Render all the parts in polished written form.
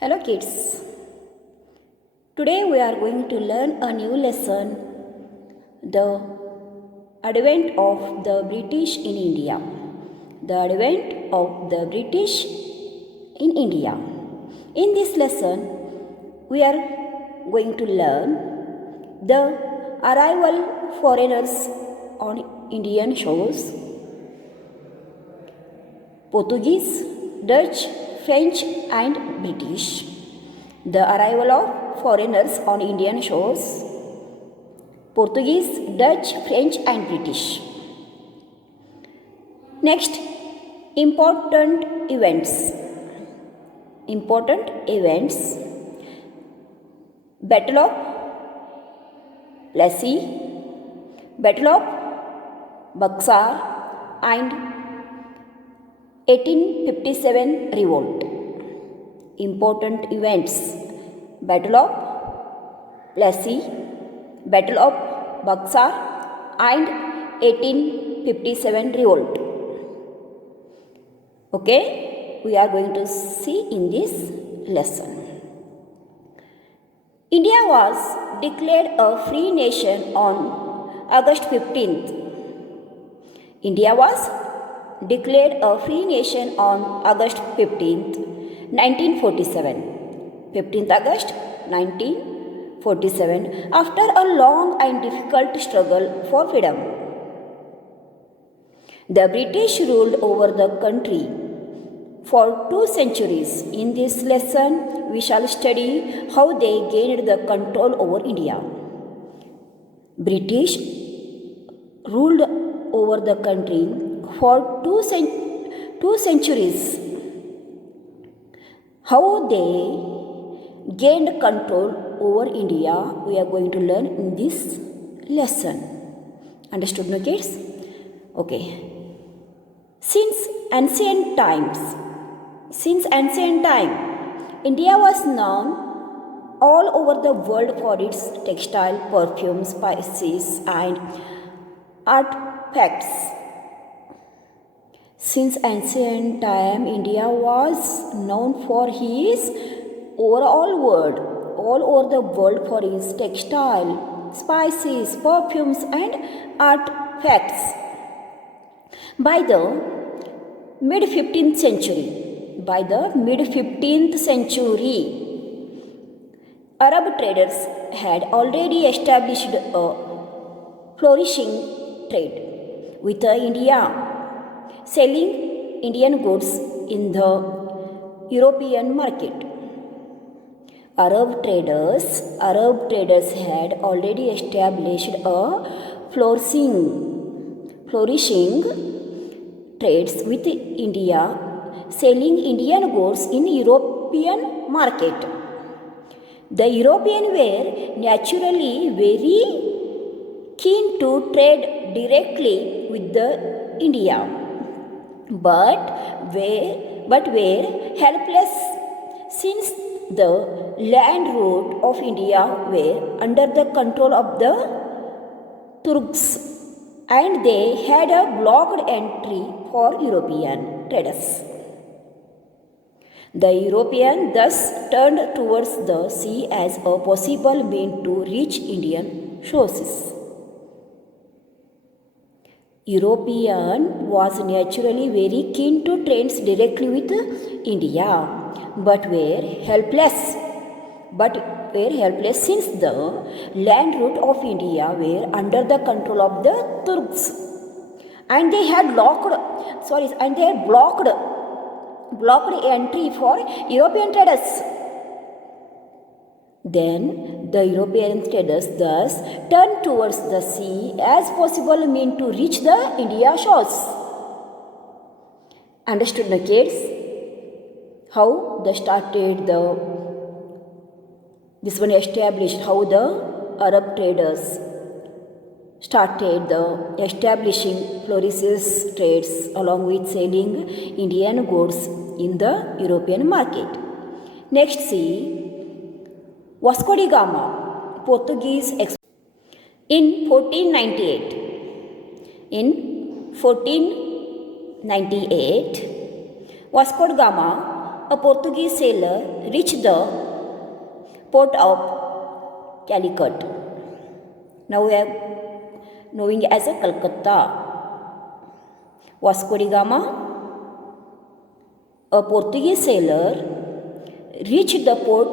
Hello kids. Today we are going to learn a new lesson, the advent of the British in India. The advent of the British in India. In this lesson we are going to learn the arrival foreigners on Indian shores, Portuguese, Dutch, French and British. The arrival of foreigners on Indian shores, Portuguese, Dutch, French and British. Next, important events. Important events. Battle of Plassey, Battle of Buxar and 1857 revolt. Important events: Battle of Plassey, Battle of Buxar and 1857 revolt. Okay, we are going to see in this lesson. India was declared a free nation on August 15th. India was declared a free nation on August 15th, 1947. 15th August 1947, after a long and difficult struggle for freedom. The British ruled over the country for 2 centuries. In this lesson, we shall study how they gained the control over India. British ruled over the country for 2 centuries. How they gained control over India, we are going to learn in this lesson. Understood, no kids? Okay. Since ancient time, India was known all over the world for its textile, perfumes, spices and artifacts. Since ancient time, India was known for his all over the world for his textile, spices, perfumes and artifacts. By the mid-15th century, Arab traders had already established a flourishing trade with India, selling Indian goods in the European market. Arab traders had already established a flourishing trades with India, selling Indian goods in European market. The Europeans were naturally very keen to trade directly with the India, but were helpless since the land route of India were under the control of the Turks and they had a blocked entry for European traders. The Europeans thus turned towards the sea as a possible means to reach Indian shores. European was naturally very keen to trade directly with India, but were helpless since the land route of India were under the control of the Turks and they had blocked entry for European traders. Then the European traders thus turned towards the sea as possible means to reach the India shores. Understood, the kids? How they started how the Arab traders started establishing flourishing trades along with selling Indian goods in the European market. Next, see Vasco da Gama, Portuguese in 1498. In 1498, Vasco da Gama a Portuguese sailor reached the port of Calicut, now we are knowing as a Calcutta. Vasco da Gama, a Portuguese sailor, reached the port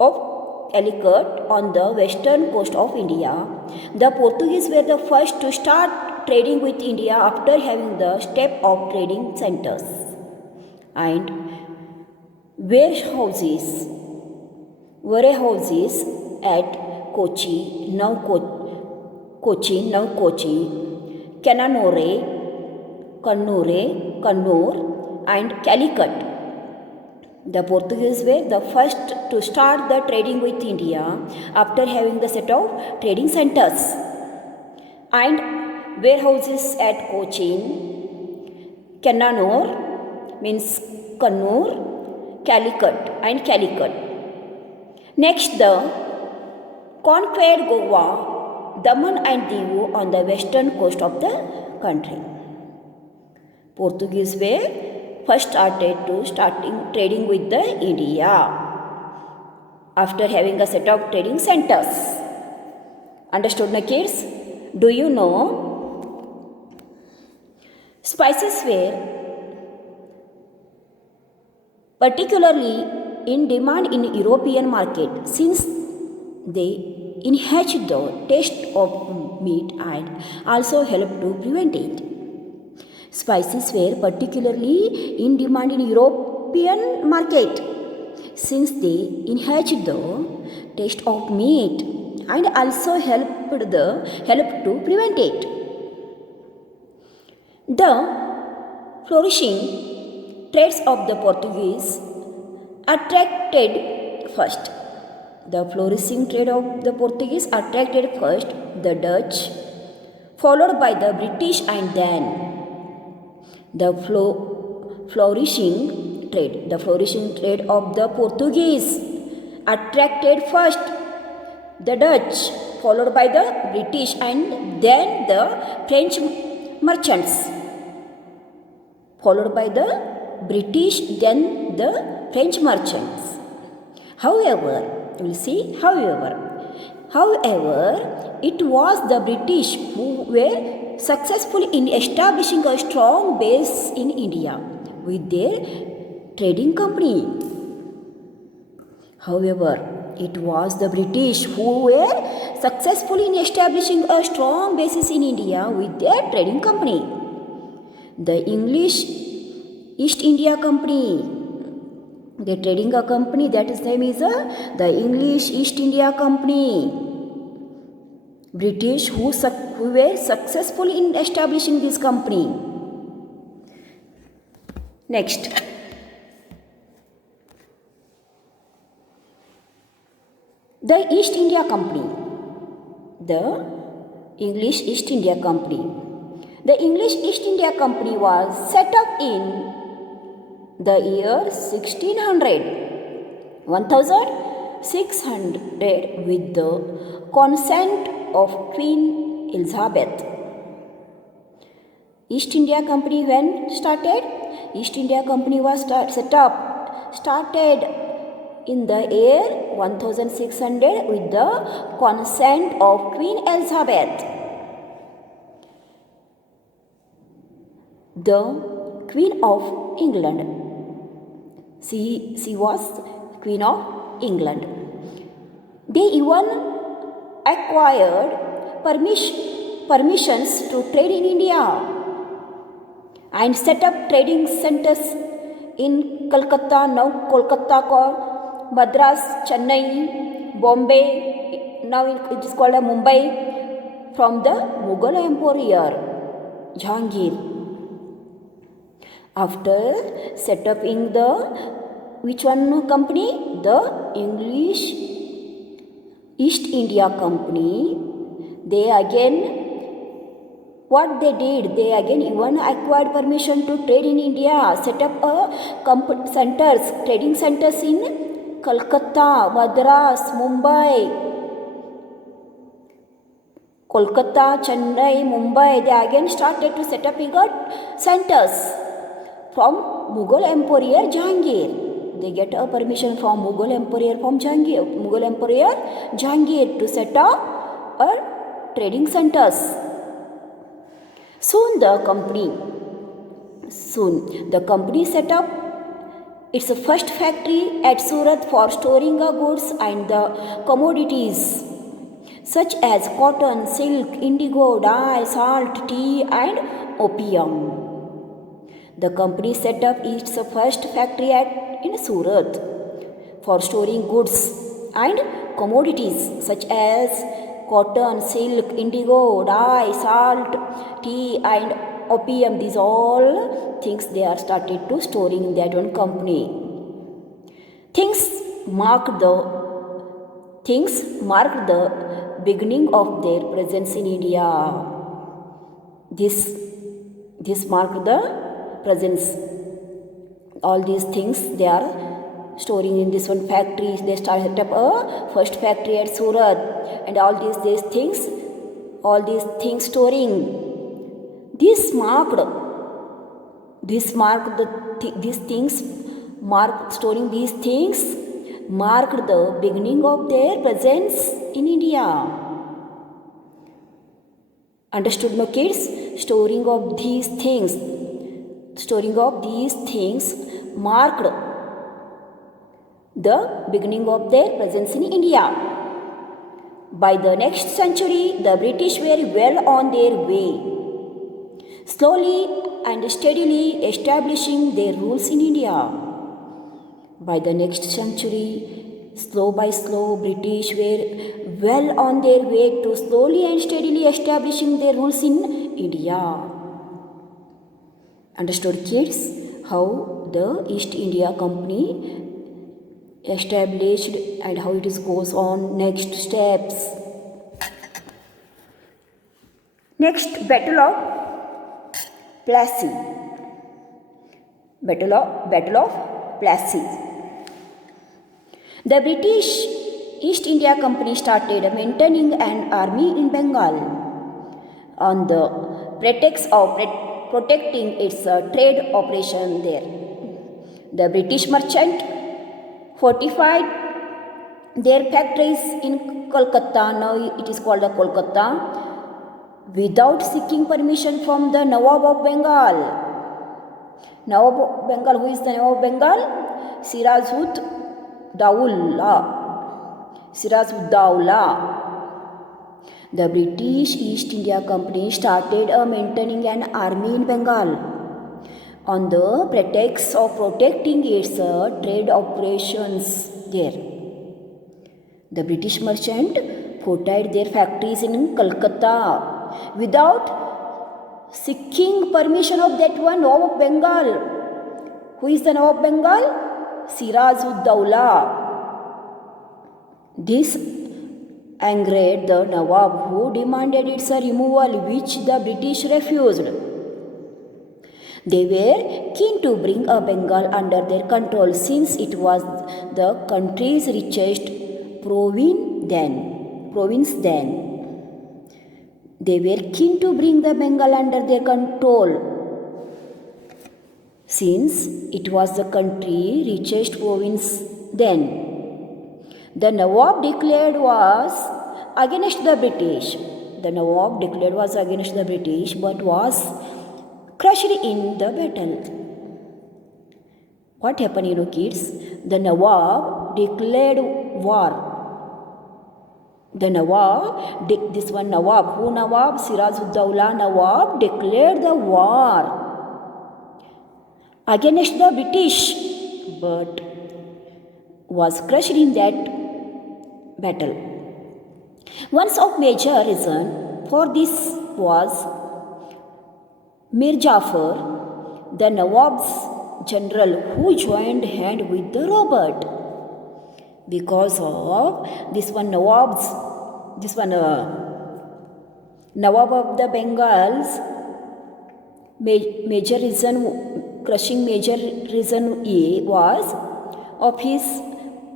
of Calicut on the western coast of India. The Portuguese were the first to start trading with India after having the step of trading centers and warehouses at Kochi, now Kochi, Kannur, and Calicut. The Portuguese were the first to start the trading with India after having the set of trading centers and warehouses at Cochin, Kannur means Kannur, Calicut. Next, the conquered Goa, Daman and Diu on the western coast of the country. Portuguese were first starting trading with the India after having a set of trading centers. Understood, na kids? Do you know spices were particularly in demand in European market since they enhance the taste of meat and also help to prevent it. Spices were particularly in demand in European market since they enhance the taste of meat and also help to prevent it. The flourishing trades of the Portuguese attracted first. The flourishing trade of the Portuguese attracted first the Dutch, followed by the British, and then the flourishing trade of the Portuguese attracted first the Dutch, followed by the British, and then the French merchants. Followed by the British, then the French merchants. However, it was the British who were successful in establishing a strong base in India with their trading company. It was the British who were successful in establishing a strong basis in India with their trading company. The English East India Company, the trading company, that is name is the English East India Company. British who were successful in establishing this company. Next, the East India Company, the English East India Company. The English East India Company was set up in the year 1600 with the consent of Queen Elizabeth. East India Company when started? East India Company was started in the year 1600 with the consent of Queen Elizabeth. The Queen of England. She was Queen of England. They even acquired permissions to trade in India and set up trading centers in Calcutta, now Kolkata, Madras, Chennai, Bombay, now it is called Mumbai, from the Mughal Emperor Jahangir. After set up in the which one company? The English East India Company. They again what they did? They again even acquired permission to trade in India, set up a trading centers in Calcutta, Madras, Mumbai, Kolkata, Chennai, Mumbai. They again started to set up centers from Mughal Emperor Jahangir. They get a permission from Mughal Emperor Jahangir to set up a trading centers. Soon the company set up its first factory at Surat for storing the goods and the commodities such as cotton, silk, indigo, dye, salt, tea and opium. The company set up its first factory in Surat for storing goods and commodities such as cotton, silk, indigo, dye, salt, tea and opium. These all things they are started to storing in that one company. Things marked the beginning of their presence in India. This marked the presence. All these things they are storing in this one factory. They started up a first factory at Surat, and all these things storing. Storing these things marked the beginning of their presence in India. Understood, no kids? Storing of these things marked the beginning of their presence in India. By the next century, the British were well on their way, slowly and steadily establishing their rules in India. By the next century, slow by slow, British were well on their way to slowly and steadily establishing their rules in India. Understood, kids? How the East India Company established and how it goes on next steps. Next, Battle of Plassey. Battle of Plassey. The British East India Company started maintaining an army in Bengal on the pretext of protecting its trade operation there. The British merchant fortified their factories in Kolkata, now it is called Kolkata, without seeking permission from the Nawab of Bengal. Nawab of Bengal, who is the Nawab of Bengal? Sirajud-Dowlah. The British East India Company started maintaining an army in Bengal on the pretext of protecting its trade operations there. The British merchant fortified their factories in Calcutta without seeking permission of that one Nawab of Bengal. Who is the Nawab of Bengal? Sirajud-Dowlah. This angered the Nawab, who demanded its removal, which the British refused. They were keen to bring Bengal under their control, since it was the country's richest province then. They were keen to bring the Bengal under their control, since it was the country's richest province then. The Nawab declared was against the British. But was crushed in the battle. What happened, kids? The Nawab declared war. Sirajud-Dowlah Nawab declared the war against the British, but was crushed in that battle. One of major reason for this was Mir Jafar, the Nawab's general, who joined hand with the Robert. Because of Nawab of the Bengals, major reason was of his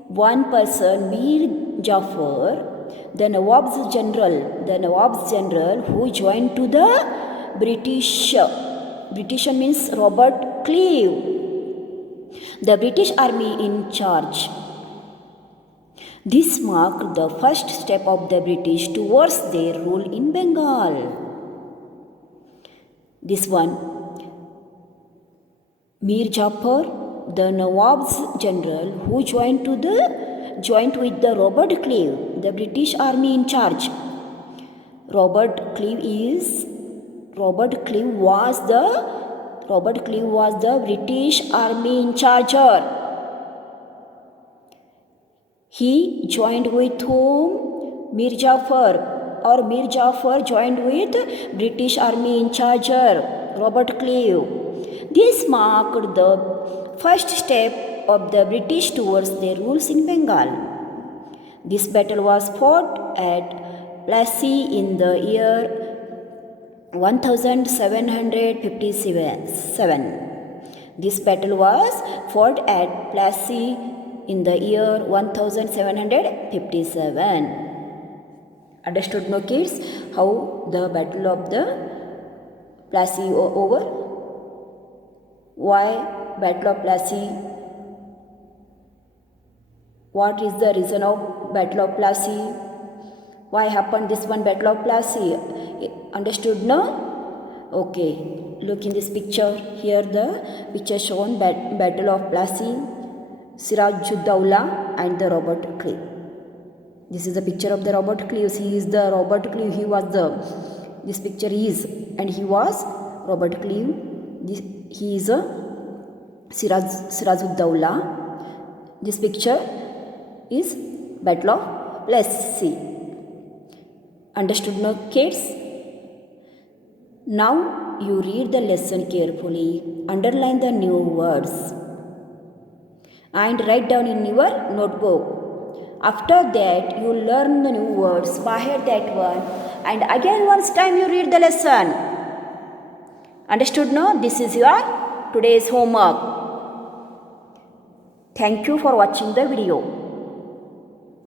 one person, Mir Jafar, the Nawab's general, who joined to the British means Robert Clive. the British Army in charge. This marked the first step of the British towards their rule in Bengal. This one, Mir Jafar, the Nawab's general who joined with the Robert Clive, the British Army in charge. Robert Clive was the British Army in charge. He joined with whom? Mir Jafar joined with British Army in charge, Robert Clive. This marked the first step of the British towards their rules in Bengal. This battle was fought at Plassey in the year 1757. This battle was fought at Plassey in the year 1757. Understood, no kids, how the battle of the Plassey over? Why battle of Plassey? What is the reason of battle of Plassey? Why happened this one battle of Plassey? Understood, no? Okay, look in this picture. Here the picture shown battle of Plassey, Sirajuddaula and the Robert Clive. This is the picture of the Robert Clive. He is the Robert Clive. This picture is, and he was Robert Clive. He is a Sirajuddaula. This picture is battle of Plassey. Understood, no kids? Now you read the lesson carefully, underline the new words and write down in your notebook. After that you learn the new words by heart that one, and again once time you read the lesson. Understood, no? This is your today's homework. Thank you for watching the video.